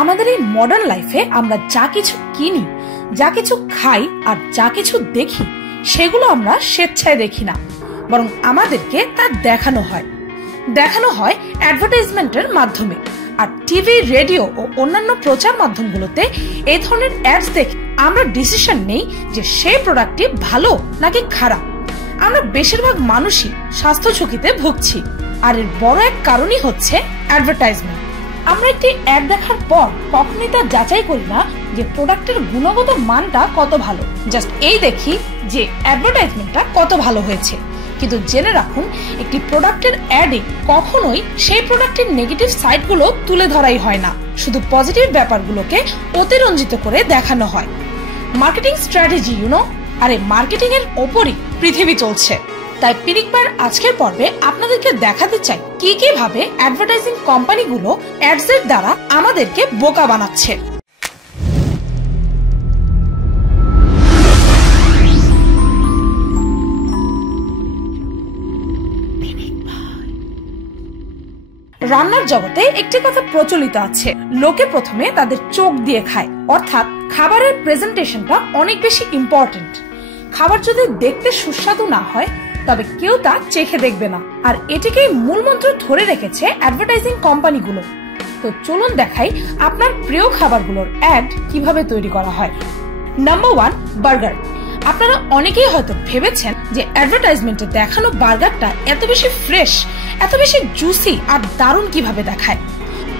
আমাদের এই মডার্ন লাইফে আমরা যা কিছু কিনি, যা কিছু খাই আর যা কিছু দেখি, সেগুলো আমরা স্বেচ্ছায় দেখি না, বরং আমাদেরকে তা দেখানো হয় অ্যাডভার্টাইজমেন্টের মাধ্যমে। আর টিভি, রেডিও ও অন্যান্য প্রচার মাধ্যমগুলোতে এই ধরনের অ্যাডস দেখে আমরা ডিসিশন নেই যে সেই প্রোডাক্টটি ভালো নাকি খারাপ। আমরা বেশিরভাগ মানুষই স্বাস্থ্য ঝুঁকিতে ভুগছি, আর এর বড় এক কারণই হচ্ছে অ্যাডভার্টাইজমেন্ট। আমরা একটি অ্যাড দেখার পর কখনোই তা যাচাই করি না যে প্রোডাক্টের গুণগত মানটা কত ভালো, জাস্ট এই দেখি যে অ্যাডভার্টাইজমেন্টটা কত ভালো হয়েছে। কিন্তু জেনে রাখুন, একটি প্রোডাক্টের অ্যাডে কখনোই সেই প্রোডাক্টের নেগেটিভ সাইডগুলো তুলে ধরাই হয় না, শুধু পজিটিভ ব্যাপারগুলোকে অতিরঞ্জিত করে দেখানো হয়। মার্কেটিং স্ট্র্যাটেজি আর এই মার্কেটিং এর ওপরই পৃথিবী চলছে। তাই পিনিকবার আজকের পর্বে আপনাদেরকে দেখাতে চাই কি ভাবে অ্যাডভার্টাইজিং কোম্পানিগুলো অ্যাডস এর দ্বারা আমাদেরকে বোকা বানাচ্ছে। রান্নার জগতে একটি কথা প্রচলিত আছে, লোকে প্রথমে তাদের চোখ দিয়ে খায়, অর্থাৎ খাবারের প্রেজেন্টেশনটা অনেক বেশি ইম্পর্টেন্ট। খাবার যদি দেখতে সুস্বাদু না হয় তবে কেউ তা চেখে দেখবে না, আর এটিকেই মূলমন্ত্র ধরে রেখেছে অ্যাডভার্টাইজিং কোম্পানিগুলো। তো চলুন দেখাই আপনার প্রিয় খাবারগুলোর অ্যাড কিভাবে তৈরি করা হয়। Number 1, burger. আপনারা অনেকেই হয়তো ভেবেছেন যে অ্যাডভার্টাইজমেন্টে দেখানো বার্গারটা এত বেশি ফ্রেশ, এত বেশি জুসি আর দারুণ কিভাবে দেখায়,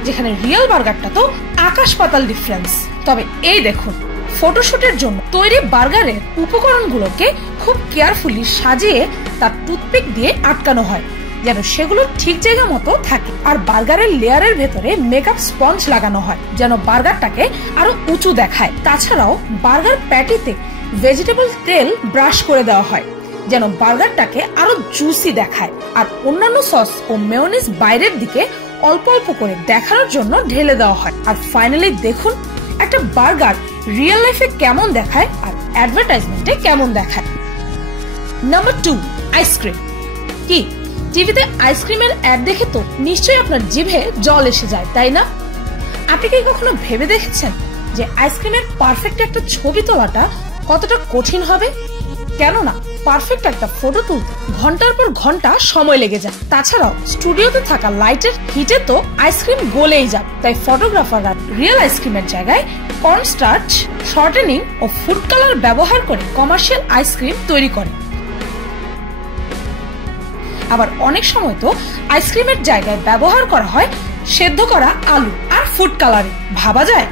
যেখানে রিয়েল বার্গারটা তো আকাশ পাতাল ডিফারেন্স। তবে এই দেখুন, ফটোশুটের জন্য তৈরি বার্গারের উপকরণগুলোকে খুব কেয়ারফুলি সাজিয়ে তার টুথপিক দিয়ে আটকানো হয় যেন সেগুলো ঠিক জায়গা মতো থাকে, আর বার্গারের লেয়ারের ভেতরে মেকআপ স্পঞ্জ লাগানো হয় যেন বার্গারটাকে আরো উঁচু দেখায়। তাছাড়াও বার্গার প্যাটিতে ভেজিটেবল তেল ব্রাশ করে দেওয়া হয় যেন বার্গারটাকে আরো জুসি দেখায়, আর অন্যান্য সস ও মেয়োনিজ বাইরের দিকে অল্প অল্প করে দেখানোর জন্য ঢেলে দেওয়া হয়। আর ফাইনালি দেখুন একটা বার্গার রিয়েল লাইফে কেমন দেখায় আর অ্যাডভার্টাইজমেন্টে কেমন দেখায়। Number 2, ice cream. কি টিভিতে আইসক্রিমের অ্যাড দেখে তো নিশ্চয়ই আপনার জিভে জল এসে যায়, তাই না? আপনি কি কখনো ভেবে দেখেছেন যে আইসক্রিমের পারফেক্ট একটা ছবি তোলাটা কতটা কঠিন হবে? কেননা পারফেক্ট একটা ফটো তুলতে ঘন্টার পর ঘন্টা সময় লেগে যায়। তাছাড়াও স্টুডিওতে থাকা লাইটের হিটে তো আইসক্রিম গলেই যাবে। তাই ফটোগ্রাফাররা রিয়েল আইসক্রিমের জায়গায় কর্নস্টার্চ, শর্টেনিং ও ফুড কালার ব্যবহার করে কমার্শিয়াল আইসক্রিম তৈরি করে। আবার অনেক সময় তো আইসক্রিমের জায়গায় ব্যবহার করা হয় সেদ্ধ করা আলু আর ফুড কালারিং। ভাবা যায়?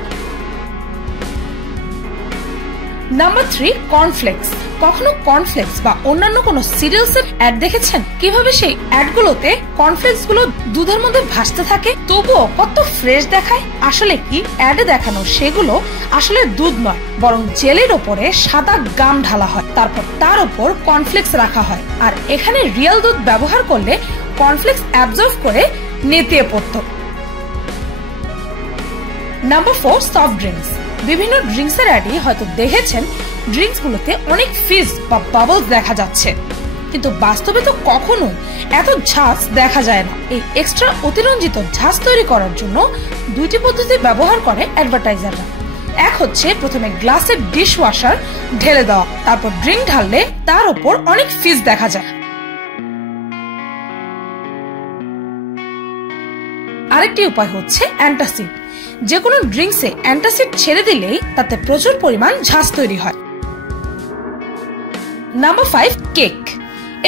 Number 3, cornflakes. কখনো কর্নফ্লেক্স বা অন্যান্য কোনো সিরিয়ালস এর অ্যাড দেখেছেন? কিভাবে সেই অ্যাডগুলোতে কর্নফ্লেক্স গুলো দুধের মধ্যে ভাসতে থাকে তবুও কত ফ্রেশ দেখায়? আসলে কি অ্যাডে দেখানো সেগুলো আসলে দুধ নয়, বরং জেলের ওপরে সাদা গাম ঢালা হয়, তারপর তার উপর কর্নফ্লেক্স রাখা হয়, আর এখানে রিয়েল দুধ ব্যবহার করলে কর্নফ্লেক্স অ্যাবজর্ব করে নেতিয়ে পড়ত। Number 4, soft drinks. বিভিন্ন ড্রিঙ্কস এর অ্যাডে হয়তো দেখেছেন ড্রিঙ্কস গুলোতে অনেক ফিজ বা বাবলস দেখা যাচ্ছে, কিন্তু বাস্তবে তো কখনো এত ঝাঁজ দেখা যায় না। এই এক্সট্রা অতিরঞ্জিত ঝাঁজ তৈরি করার জন্য 2টি পদ্ধতি ব্যবহার করে অ্যাডভার্টাইজাররা। এক হচ্ছে প্রথমে গ্লাসের ডিশ ওয়াশার ঢেলে দেওয়া, তারপর ড্রিঙ্ক ঢাললে তার উপর অনেক ফিজ দেখা যায়। আরেকটি উপায় হচ্ছে অ্যান্টাসিড। যে কোনো ড্রিঙ্কসে অ্যান্টাসিড ছেড়ে দিলেই তাতে প্রচুর পরিমাণ ঝাঁজ তৈরি হয়। Number 5, cake.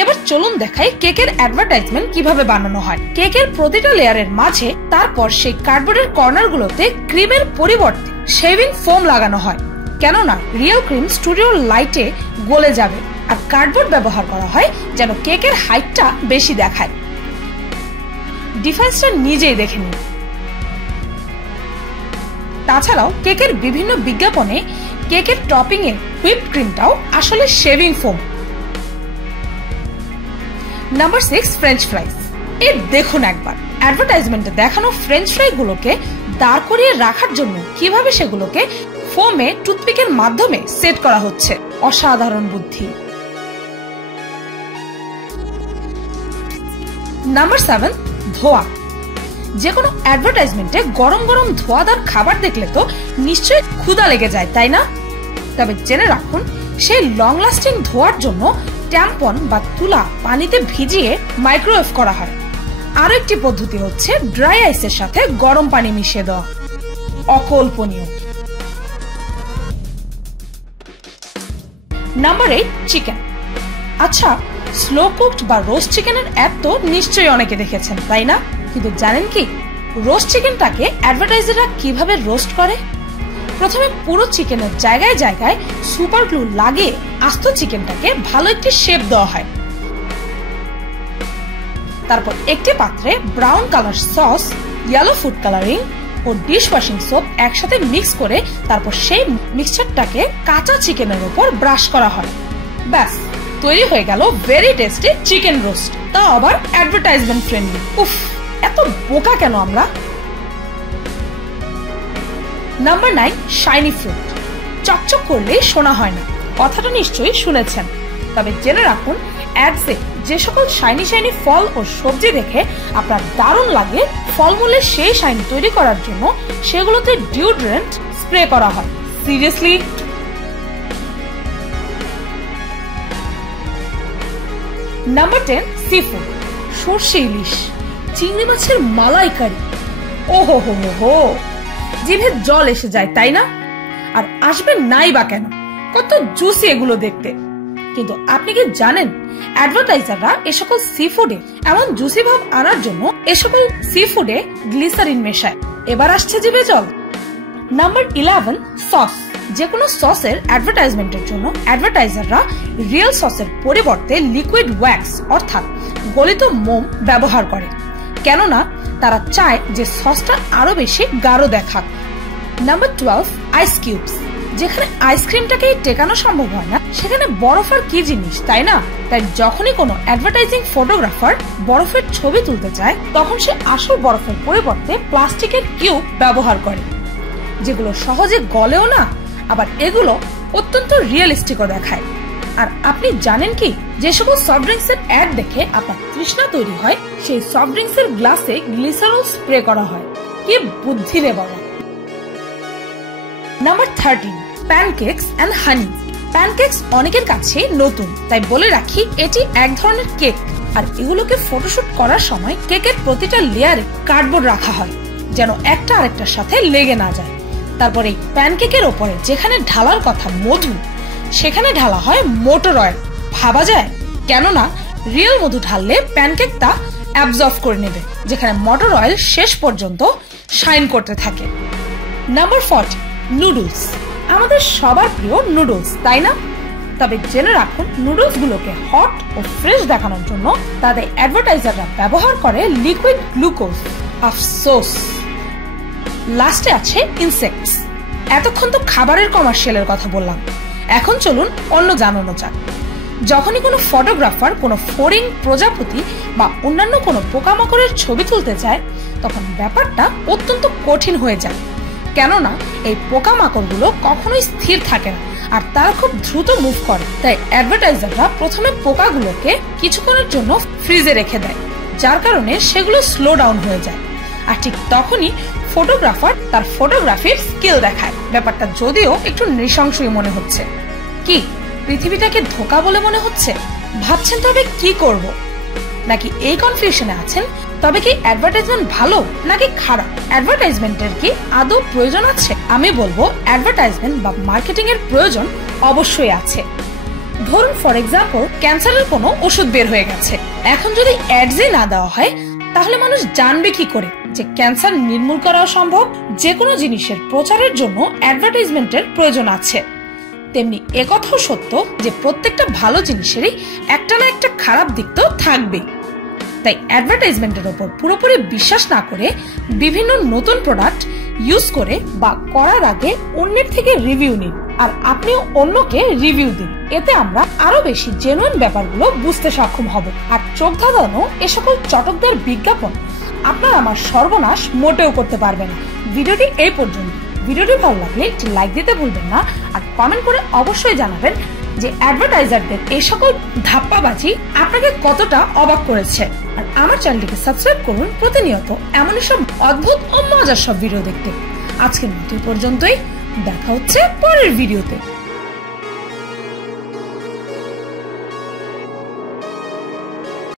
এবার চলুন দেখাই কেকের অ্যাডভার্টাইজমেন্ট কিভাবে বানানো হয়। কেকের প্রতিটা লেয়ারের মাঝে তারপর সেই কার্ডবোর্ডের কর্নারগুলোতে ক্রিমের পরিবর্তে শেভিং ফোম লাগানো হয়, কেননা রিয়েল ক্রিম স্টুডিওর লাইটে গলে যাবে, আর কার্ডবোর্ড ব্যবহার করা হয় যেন কেকের হাইটটা বেশি দেখায়। ডিফারেন্সটা নিজেই দেখে নিন। তাছাড়াও কেকের বিভিন্ন বিজ্ঞাপনে কেকের টপিং এ হুইপ ক্রিমটাও আসলে শেভিং ফোম। Number 6, French ফ্রাইজ। এর দেখুন একবার অ্যাডভার্টাইজমেন্টে দেখানো ফ্রেঞ্চ ফ্রাই গুলোকে দাঁড় করিয়ে রাখার জন্য কিভাবে সেগুলোকে ফোমে টুথপিকের মাধ্যমে সেট করা হচ্ছে। অসাধারণ বুদ্ধি। নাম্বার 7, ধোয়া। যে কোনো অ্যাডভার্টাইজমেন্টে গরম গরম ধোঁয়াদার খাবার দেখলে তো নিশ্চয়ই ক্ষুধা লেগে যায়, তাই না? তবে জেনে রাখুন, সেই লং লাস্টিং ধোয়ার জন্য ট্যাম্পন বা তুলা পানিতে ভিজিয়ে মাইক্রোওয়েভ করা হয়। আরো একটি পদ্ধতি হচ্ছে ড্রাই আইসের সাথে গরম পানি মিশিয়ে দেওয়া। অকল্পনীয়। Number 8, chicken. আচ্ছা, স্লো কুকড বা রোস্ট চিকেনের অ্যাড তো নিশ্চয়ই অনেকে দেখেছেন, তাই না? কিন্তু জানেন কি রোস্ট চিকেনটাকে অ্যাডভার্টাইজাররা কিভাবে রোস্ট করে? প্রথমে পুরো চিকেনের জায়গায় জায়গায় সুপার গ্লু লাগিয়ে আস্ত চিকেনটাকে ভালো একটি শেপ দেওয়া হয়। তারপর একটি পাত্রে brown colour sauce, yellow food colouring ও ডিশ ওয়াশিং সোপ একসাথে মিক্স করে তারপর সেই মিক্সচারটাকে কাঁচা চিকেনের উপর ব্রাশ করা হয়। ব্যাস, তৈরি হয়ে গেল ভেরি টেস্টি চিকেন রোস্ট, তা আবার অ্যাডভার্টাইজমেন্ট ফ্রেন্ডলি। উফ, এত বোকা কেন আমরা? Number 9, shiny fruit. চকচক করলেই শোনা হয় না, কথাটা নিশ্চয়ই শুনেছেন। তবে জেনে রাখুন, অ্যাডসে যে সকল শাইনি শাইনি ফল ও সবজি দেখে আপনার দারুণ লাগে, ফলমূলের সেই শাইনি তৈরি করার জন্য সেগুলোতে ডিওড্রেন্ট স্প্রে করা হয়। সিরিয়াসলি? Number 10, sea food. সর্ষে ইলিশ, চিংড়ি মাছের মালাইকারি। ওহো হো হো হো, জিভে জল এসে যায়, তাই না? আর আসবে নাই বা কেন, কত জুসি এগুলো দেখতে। কিন্তু আপনি কি জানেন, অ্যাডভার্টাইজাররা এ সকল সি ফুডে এমন জুসি ভাব আনার জন্য এ সকল সি ফুডে গ্লিসারিন মেশায়। এবার আসছে জিভে জল। Number 11, sauce. যে কোনো সসের অ্যাডভার্টাইজমেন্টের জন্য অ্যাডভার্টাইজাররা রিয়েল সসের পরিবর্তে লিকুইড ওয়্যাক্স অর্থাৎ গলিত মোম ব্যবহার করে, কেননা তারা চায় যে সসটা আরো বেশি গাঢ় দেখাক। নাম্বার 12, আইস কিউবস। যেখানে আইসক্রিমটাকেই টেকানো সম্ভব হয় না, সেখানে বরফ আর কি জিনিস, তাই না? তাই যখনই কোনো অ্যাডভার্টাইজিং ফটোগ্রাফার বরফের ছবি তুলতে চায়, তখন সে আসল বরফের পরিবর্তে প্লাস্টিকের কিউব ব্যবহার করে, যেগুলো সহজে গলেও না, আবার এগুলো অত্যন্ত রিয়েলিস্টিকও দেখায়। আর আপনি জানেন কি, যে সকল সফট ড্রিঙ্কস এর অ্যাড দেখে আপনার তৃষ্ণা তৈরি হয়, সেই সফট ড্রিঙ্কস এর গ্লাসে গ্লিসারল স্প্রে করা হয়। কি বুদ্ধি রে বাবা! Number 13, pancakes and honey. Pancakes অনেকের কাছে নতুন, তাই বলে রাখি এটি এক ধরনের কেক, আর এগুলোকে ফটোশুট করার সময় কেকের প্রতিটা লেয়ারে কার্ডবোর্ড রাখা হয় যেন একটা আরেকটার সাথে লেগে না যায়। তারপর এই প্যানকেকের ওপরে যেখানে ঢালার কথা মধু, সেখানে ঢালা হয় মোটর অয়েল। ভাবা যায়? কেননা রিয়েল মধু ঢাললে প্যানকেকটা অ্যাবজর্ব করে নেবে, যেখানে মোটর অয়েল শেষ পর্যন্ত শাইন করতে থাকে। Number 40, noodles. আমাদের সবার প্রিয় নুডলস, তাই না? তবে জেনে রাখুন, নুডলস গুলোকে হট ও ফ্রেশ দেখানোর জন্য তাদের অ্যাডভার্টাইজাররা ব্যবহার করে লিকুইড গ্লুকোজ। আফসোস। লাস্টে আছে ইনসেক্টস। এতক্ষণ তো খাবারের কমার্শিয়ালের কথা বললাম, এখন চলুন অন্য জানানো যাক। যখনই কোনো ফটোগ্রাফার কোনো ফড়িং, প্রজাপতি বা অন্যান্য কোনো পোকামাকড়ের ছবি তুলতে চায়, তখন ব্যাপারটা অত্যন্ত কঠিন হয়ে যায়, কেননা এই পোকামাকড়গুলো কখনোই স্থির থাকে না আর তারা খুব দ্রুত মুভ করে। তাই অ্যাডভার্টাইজাররা প্রথমে পোকাগুলোকে কিছুক্ষণের জন্য ফ্রিজে রেখে দেয়, যার কারণে সেগুলো স্লো ডাউন হয়ে যায়। আর ঠিক তখনই ফটোগ্রাফার তার ফটোগ্রাফির স্কিল দেখায়। ব্যাপারটা যদিও একটু নৃশংসই মনে হচ্ছে। কি পৃথিবীটাকে ধোঁকা বলে মনে হচ্ছে? ভাবছেন তবে কি করব? নাকি এই কনফিউশনে আছেন? তবে কি অ্যাডভার্টাইজমেন্ট ভালো নাকি খারাপ? অ্যাডভার্টাইজমেন্টের কি আদৌ প্রয়োজন আছে? আমি বলবো অ্যাডভার্টাইজমেন্ট বা মার্কেটিং এর প্রয়োজন অবশ্যই আছে। ধরুন ফর এক্সাম্পল, ক্যান্সারের কোনো ওষুধ বের হয়ে গেছে। এখন যদি অ্যাডসে না দেওয়া হয়, তাহলে মানুষ জানবে কি করে যে ক্যান্সার নির্মূল করা সম্ভব? যে কোনো জিনিসের প্রচারের জন্য অ্যাডভার্টাইজমেন্টের প্রয়োজন আছে। তেমনি একথাও সত্য যে প্রত্যেকটা ভালো জিনিসেরই একটা না একটা খারাপ দিক তো থাকবেই। তাই অ্যাডভার্টাইজমেন্টের উপর পুরোপুরি বিশ্বাস না করে বিভিন্ন নতুন প্রোডাক্ট ইউজ করে বা করার আগে অন্যের থেকে রিভিউ নিন, আর আপনিও অন্যকে রিভিউ দিন। এতে আমরা আরো বেশি জেনুইন ব্যাপারগুলো বুঝতে সক্ষম হব। আর চোখ ধাঁধানো এ সকল চটকদার বিজ্ঞাপন আপনার আমার সর্বনাশ মোটেও করতে পারবে না। ভিডিওটি এই পর্যন্ত। ভিডিওটি ভালো লাগলে একটি লাইক দিতে ভুলবেন না, আর কমেন্ট করে অবশ্যই জানাবেন যে অ্যাডভার্টাইজারদের এই সকল ধাপ্পাবাজি আপনাকে কতটা অবাক করেছে। আর আমার চ্যানেলটিকে সাবস্ক্রাইব করুন প্রতিনিয়ত এমনই সব অদ্ভুত ও মজার সব ভিডিও দেখতে। আজকের মতো পর্যন্তই, দেখা হচ্ছে পরের ভিডিওতে।